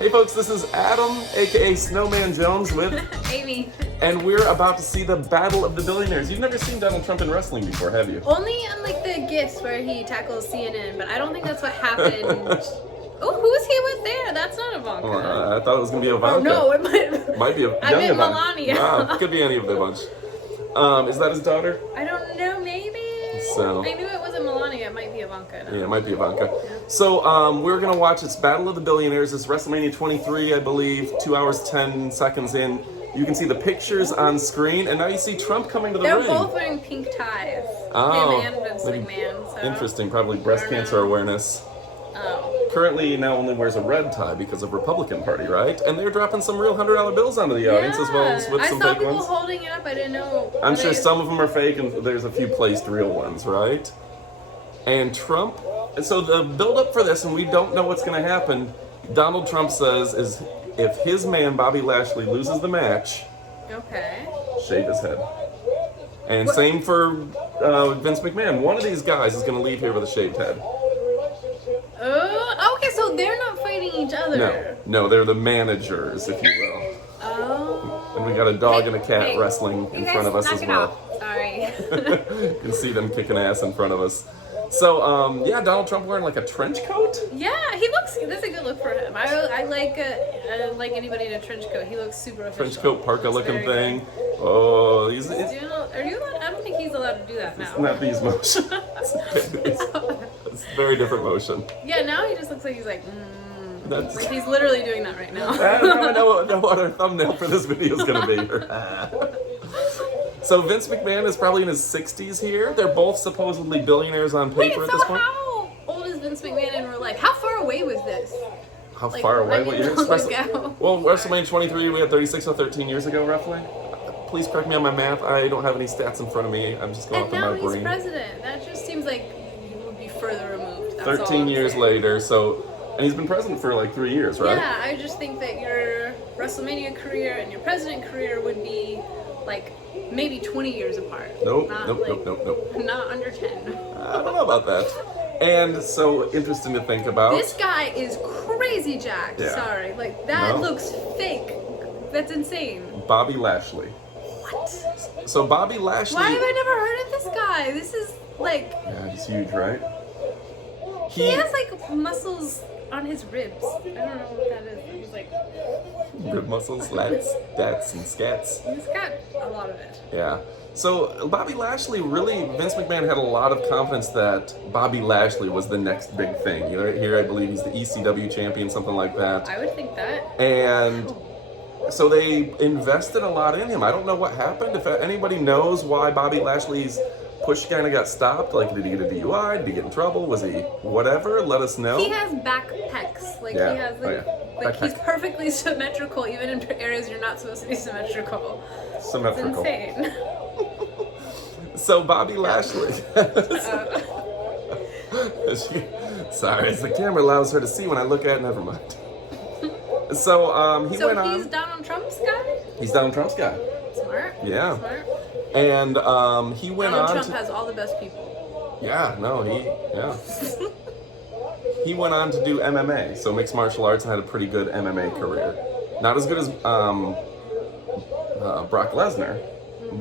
Hey folks, this is Adam, aka Snowman Jones with Amy. And we're about to see the Battle of the Billionaires. You've never seen Donald Trump in wrestling before, have you? Only on like the gifts where he tackles CNN, but I don't think that's what happened. Oh, who's he with there? That's not Ivanka. Oh, I thought it was going to be Ivanka. Oh, no, it might be a young I meant Ivanka. Melania. Wow, could be any of the bunch. Is that his daughter? I don't know, maybe. So I knew it wasn't Melania. It might be Ivanka. Yeah, it might be Ivanka. Yeah. So we're going to watch this Battle of the Billionaires. It's WrestleMania 23, I believe, 2 hours, 10 seconds in. You can see the pictures on screen, and now you see Trump coming to the ring. They're both wearing pink ties. Oh, him and Vince McMahon. So. Interesting. Probably breast cancer awareness. Oh. Currently now only wears a red tie because of Republican Party, right? And they're dropping some real $100 bills onto the audience as well as with some fake ones. I saw people holding it up. I didn't know. I'm sure some of them are fake and there's a few placed real ones, right? And Trump, so the build-up for this, and we don't know what's going to happen, Donald Trump says is if his man Bobby Lashley loses the match, okay, shave his head. And same for Vince McMahon. One of these guys is going to leave here with a shaved head. Okay, so they're not fighting each other. No, they're the managers, if you will. Oh. And we got a dog and a cat wrestling in front of us as well. Sorry. You can see them kicking ass in front of us. So, yeah, Donald Trump wearing like a trench coat? Yeah, that's a good look for him. I like anybody in a trench coat. He looks super official. Trench coat, parka looking thing. Good. Oh, are you allowed? I don't think he's allowed to do that now. It's not these motions. It's a very different motion. Yeah, now he just looks like he's like, like he's literally doing that right now. I don't know what our thumbnail for this video is going to be. So Vince McMahon is probably in his 60s here. They're both supposedly billionaires on paper at this point. How old is Vince McMahon in real life? How far away was this? How far away? What year? Well, WrestleMania 23, we had 36 or 13 years ago, roughly. Please correct me on my math. I don't have any stats in front of me. I'm just going off of my brain. And now he's president. That just seems like he would be further removed. That's 13 years later, and he's been president for like 3 years, right? Yeah, I just think that your WrestleMania career and your president career would be like maybe 20 years apart. Nope. Not under 10. I don't know about that. And so interesting to think about. This guy is crazy jacked. Yeah. Sorry. Like, that looks fake. That's insane. Bobby Lashley. What? So Bobby Lashley. Why have I never heard of this guy? This is like. Yeah, he's huge, right? He has like muscles on his ribs. I don't know what that is. He's like. Rib muscles, lats, dats, and scats. He's got a lot of it. Yeah. So Bobby Lashley, really, Vince McMahon had a lot of confidence that Bobby Lashley was the next big thing. Here I believe he's the ECW champion, something like that. I would think that. And so they invested a lot in him. I don't know what happened. If anybody knows why Bobby Lashley's push kind of got stopped, like did he get a DUI? Did he get in trouble? Was he whatever? Let us know. He has back pecs. Like he has like he's perfectly symmetrical even in areas you're not supposed to be symmetrical. Symmetrical. It's insane. So Bobby Lashley. Sorry, it's the camera allows her to see when I look at it. Never mind. So he went on. So he's Donald Trump's guy? He's Donald Trump's guy. Smart. Yeah. Smart. And he went Donald on. Trump has all the best people. Yeah. No. He went on to do MMA, so mixed martial arts, and had a pretty good MMA career. Not as good as Brock Lesnar,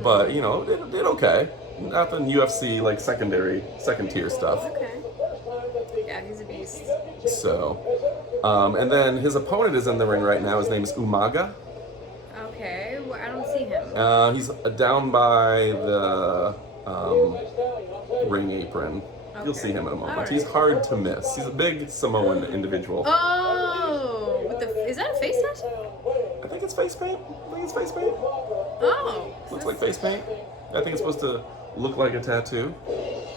but did okay. Nothing UFC like second tier stuff. Okay. Yeah, he's a beast. So, and then his opponent is in the ring right now. His name is Umaga. Okay, well, I don't see him. He's down by the ring apron. Okay. You'll see him in a moment. Right. He's hard to miss. He's a big Samoan individual. Oh, is that a face tattoo? I think it's face paint. Oh. Looks like face paint. I think it's supposed to look like a tattoo.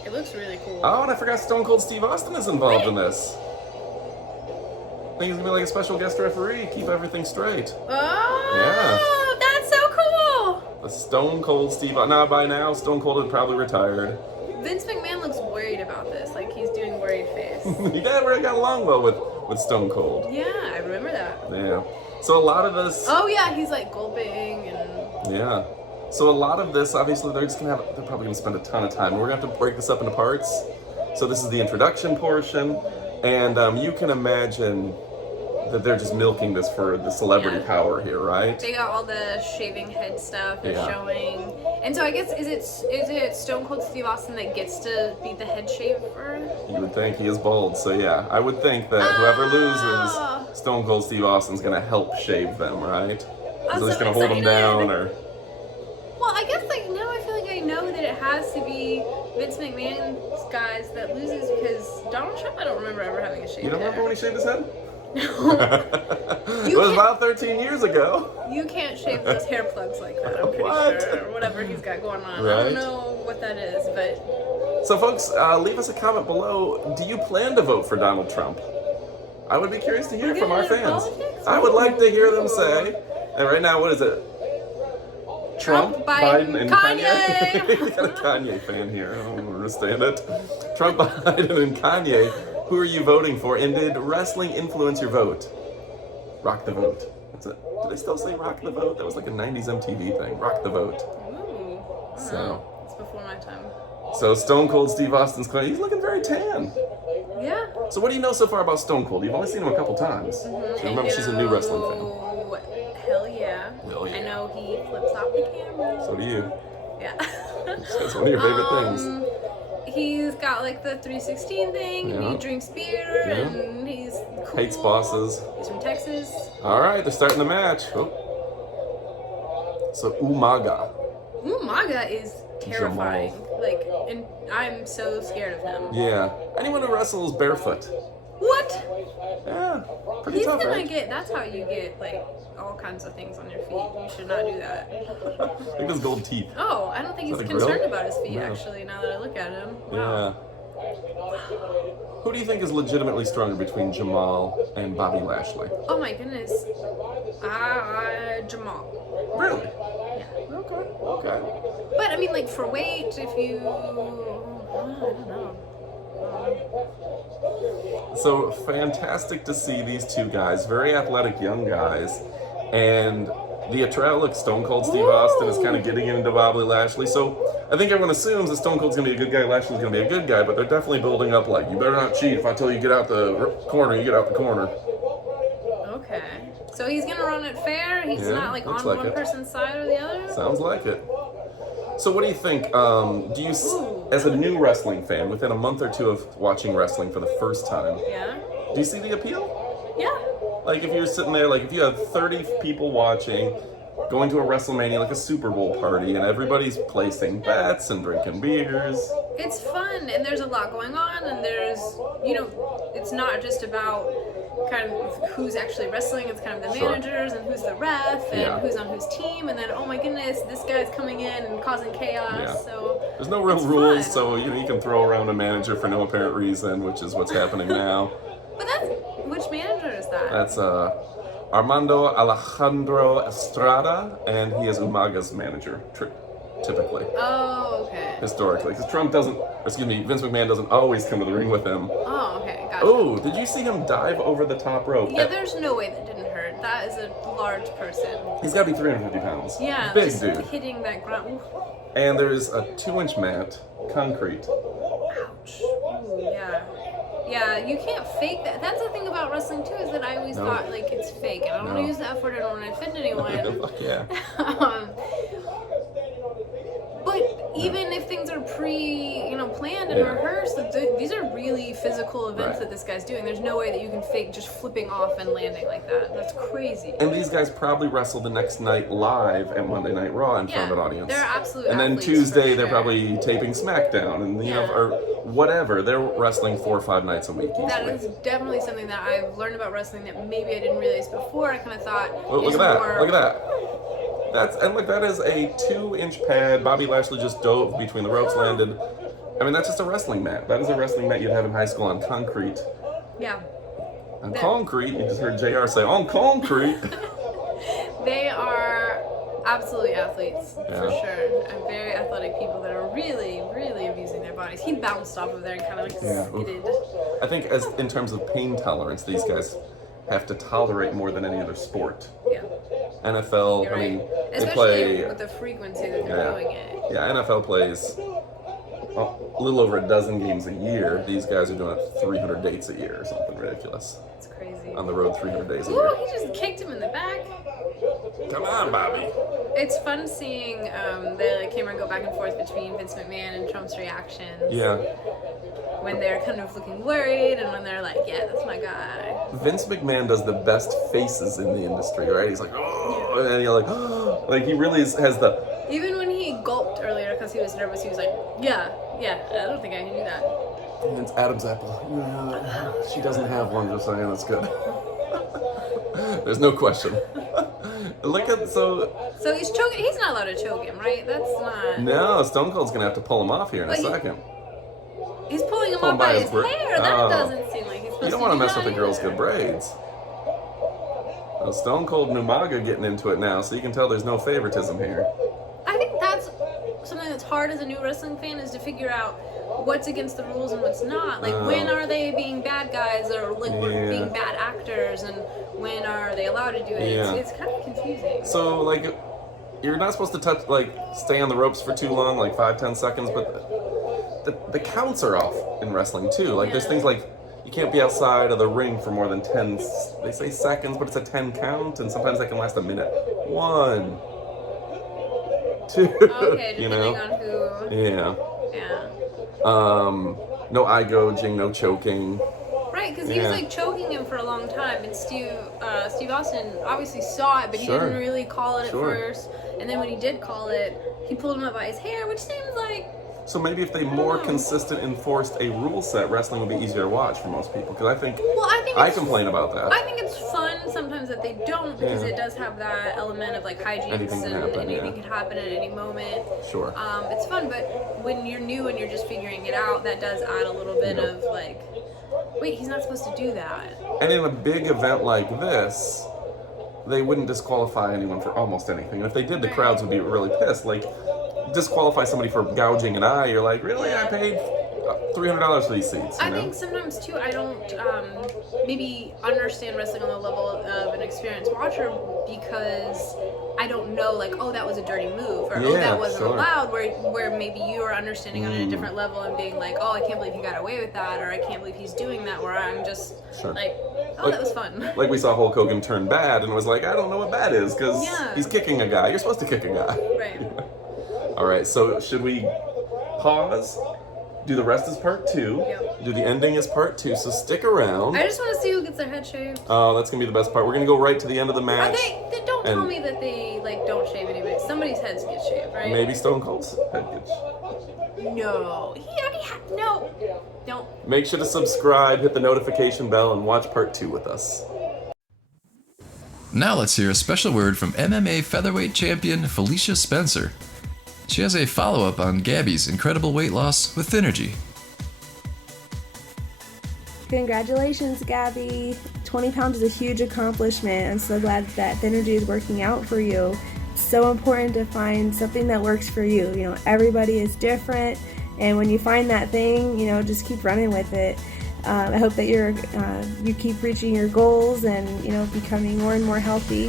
It looks really cool. Oh, and I forgot Stone Cold Steve Austin is involved in this. I think he's gonna be like a special guest referee, keep everything straight. Oh, yeah. That's so cool. The Stone Cold Steve. Now by now, Stone Cold had probably retired. Vince McMahon looks worried about this, like he's doing worried face. He really got along well with Stone Cold. Yeah, I remember that. Yeah. So a lot of this. Oh yeah, he's like gulping and. Yeah. So a lot of this, obviously, they're probably gonna spend a ton of time. We're gonna have to break this up into parts. So this is the introduction portion, and you can imagine that they're just milking this for the celebrity Yeah. power here, right? They got all the shaving head stuff they're Yeah. showing. And so I guess, is it Stone Cold Steve Austin that gets to be the head shaver? You would think he is bald, so yeah, I would think that whoever loses, Stone Cold Steve Austin's gonna help shave them, right? I'm So he's so gonna hold them excited. down, or Well, I guess like now I feel like I know that it has to be Vince McMahon's guys that loses, because Donald Trump, I don't remember ever having a shave. you don't remember when he shaved his head? No. It was about 13 years ago. You can't shave those hair plugs like that, I'm pretty What? sure. Or whatever he's got going on. I Right. don't know what that is, but So, folks, leave us a comment below. Do you plan to vote for Donald Trump? I would be curious to hear We're from our getting into fans. politics? I would like to hear them Ooh. say. And right now, what is it? Trump, Biden, and Kanye. We got a Kanye fan here. I don't understand it. Trump, Biden, and Kanye. Who are you voting for? And did wrestling influence your vote? Rock the vote. That's it. Do they still say rock the vote? That was like a 90s MTV thing. Rock the vote. ooh. I don't So- know. It's before my time. So Stone Cold Steve Austin's claim. He's looking very tan. Yeah. So what do you know so far about Stone Cold? You've only seen him a couple times. So remember, she's a new wrestling fan. Oh, hell yeah. Hell yeah. I know he flips off the camera. So do you. Yeah. That's one of your favorite things. He's got like the 316 thing, and Yeah. he drinks beer, Yeah. and he's cool. Hates bosses. He's from Texas. All right, they're starting the match. Oh. So Umaga. Umaga is terrifying. Like, and I'm so scared of him. Yeah. Anyone who wrestles barefoot. What? Yeah. Pretty He's tough, gonna right? get. That's how you get like all kinds of things on your feet. You should not do that. I think those gold teeth. Oh, I don't think he's that a concerned grill? about his feet. No. Actually, now that I look at him. Yeah. Wow. Who do you think is legitimately stronger between Jamal and Bobby Lashley? Oh my goodness. Jamal. Really? Yeah. Okay. Okay. But I mean, like for weight, if you, I don't know. So fantastic to see these two guys, very athletic young guys, and the trail looks Stone Cold Steve Austin is kind of getting into Bobby Lashley. So I think everyone assumes that Stone Cold's gonna be a good guy, Lashley's gonna be a good guy, but they're definitely building up like, you better not cheat. If I tell you get out the corner, you get out the corner. Okay. So he's gonna run it fair. He's Yeah, not like looks on like one it. person's side or the other. Sounds like it. So what do you think? Do you, as a new wrestling fan, within a month or two of watching wrestling for the first time, Yeah. do you see the appeal? Yeah. Like if you're sitting there, like if you have 30 people watching, going to a WrestleMania, like a Super Bowl party, and everybody's placing bets and drinking beers. It's fun, and there's a lot going on, and there's, it's not just about kind of who's actually wrestling. It's kind of the Sure. managers and who's the ref and Yeah. who's on whose team, and then oh my goodness, this guy's coming in and causing chaos. Yeah. So There's no real it's rules, fun. so you can throw around a manager for no apparent reason, which is what's happening now. But which manager is that? That's Armando Alejandro Estrada, and he is Umaga's manager, typically, Oh, okay. historically. Because Vince McMahon doesn't always come to the ring with him. Oh, okay. Gotcha. Oh, did you see him dive over the top rope? Yeah, there's no way that didn't hurt. That is a large person. He's got to be 350 pounds. Yeah, Big just dude. hitting that ground. Ooh, And there's a 2-inch mat, concrete. ouch. Ooh, yeah. Yeah, you can't fake that. That's the thing about wrestling too, is that I always No. thought like it's fake, and I don't want No. to use the F word. I don't want to offend anyone. Fuck yeah. But even if things are planned and Yeah. rehearsed, these are really physical events Right. that this guy's doing. There's no way that you can fake just flipping off and landing like that. That's crazy. And these guys probably wrestle the next night live at Monday Night Raw in front of an audience. They're absolute And then athletes, Tuesday for they're sure. probably taping SmackDown and Yeah. or whatever. They're wrestling 4 or 5 nights a week easily. That is definitely something that I've learned about wrestling that maybe I didn't realize before. I kind of thought. Look is at that! more- Look at that! That is a 2-inch pad. Bobby Lashley just dove between the ropes, landed. I mean, that's just a wrestling mat. That is a wrestling mat you'd have in high school on concrete. Yeah. On concrete, you just heard JR say, on concrete. They are absolutely athletes, for Yeah. sure. And very athletic people that are really, really abusing their bodies. He bounced off of there and kind of like Yeah. skidded. I think in terms of pain tolerance, these guys have to tolerate more than any other sport. Yeah. NFL, You're I mean, right. they Especially play. with the frequency that they're Yeah. doing it. Yeah, NFL plays. Oh, a little over a dozen games a year. These guys are doing 300 dates a year or something ridiculous. It's crazy. On the road 300 days a Ooh, year. he just kicked him in the back. Come on, Bobby. It's fun seeing the camera go back and forth between Vince McMahon and Trump's reactions. Yeah. When they're kind of looking worried and when they're like, yeah, that's my guy. Vince McMahon does the best faces in the industry, right? He's like, oh, and you're like, oh, like he really has the. Even when he gulped earlier because he was nervous, he was like, yeah, I don't think I can do that. And it's Adam's apple. Yeah, she doesn't have one, just saying, that's good. There's no question. Look at, So he's choking, he's not allowed to choke him, right? That's not. No, Stone Cold's gonna have to pull him off here in a second. He's pulling him up by his hair. That doesn't seem like he's supposed to. You don't want to mess with the girl's either. good braids. Well, Stone Cold and Umaga getting into it now, so you can tell there's no favoritism here. I think that's something that's hard as a new wrestling fan is to figure out what's against the rules and what's not. Like, when are they being bad guys or like being bad actors, and when are they allowed to do it? Yeah. It's kind of confusing. So, like, you're not supposed to stay on the ropes for too long, like 5-10 seconds, but the counts are off in wrestling too. Like, there's things like you can't be outside of the ring for more than 10, they say seconds, but it's a 10 count, and sometimes that can last a minute. 1, 2, Okay, depending you know? on who. Yeah. Yeah. No eye gouging, no choking. Right, because he was like choking him for a long time, and Steve Austin obviously saw it, but he didn't really call it at first. And then when he did call it, he pulled him up by his hair, which seems like. So maybe if they more consistent enforced a rule set, wrestling would be easier to watch for most people. Because I think I complain about that. I think it's fun sometimes that they don't, because it does have that element of like hijinks Anything and can happen, anything can happen at any moment. Sure. It's fun, but when you're new and you're just figuring it out, that does add a little bit of like, wait, he's not supposed to do that. And in a big event like this, they wouldn't disqualify anyone for almost anything. And if they did, the crowds would be really pissed. Like, disqualify somebody for gouging an eye, you're like, really? I paid $300 for these seats. I think sometimes too, I don't maybe understand wrestling on the level of an experienced watcher because I don't know, like, oh, that was a dirty move, or oh, that wasn't allowed. Where maybe you are understanding on a different level and being like, oh, I can't believe he got away with that, or I can't believe he's doing that. Where I'm just like, oh, that was fun. Like we saw Hulk Hogan turn bad and was like, I don't know what bad is because he's kicking a guy. You're supposed to kick a guy. Right. All right, so should we pause? Do the rest as part 2. Yep. Do the ending as part 2, so stick around. I just want to see who gets their head shaved. Oh, that's going to be the best part. We're going to go right to the end of the match. They don't tell me that they, like, don't shave anybody. Somebody's heads get shaved, right? Maybe Stone Cold's head gets No. He already had... No. Don't. Make sure to subscribe, hit the notification bell, and watch part 2 with us. Now let's hear a special word from MMA featherweight champion Felicia Spencer. She has a follow-up on Gabby's incredible weight loss with Thynergy. Congratulations, Gabby. 20 pounds is a huge accomplishment. I'm so glad that Thynergy is working out for you. It's so important to find something that works for you. You know, everybody is different, and when you find that thing, you know, just keep running with it. I hope that you keep reaching your goals and, you know, becoming more and more healthy.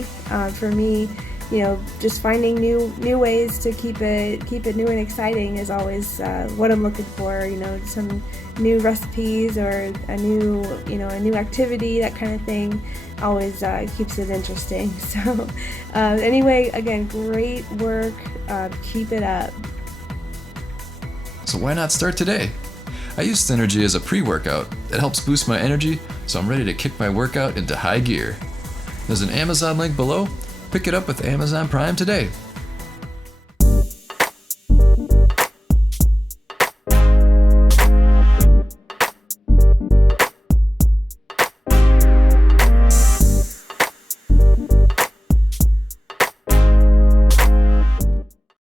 For me, you know, just finding new ways to keep it new and exciting is always what I'm looking for. You know, some new recipes or a new activity, that kind of thing, always keeps it interesting. So anyway, again, great work. Keep it up. So why not start today? I use Thynergy as a pre-workout that helps boost my energy, so I'm ready to kick my workout into high gear. There's an Amazon link below. Pick it up with Amazon Prime today.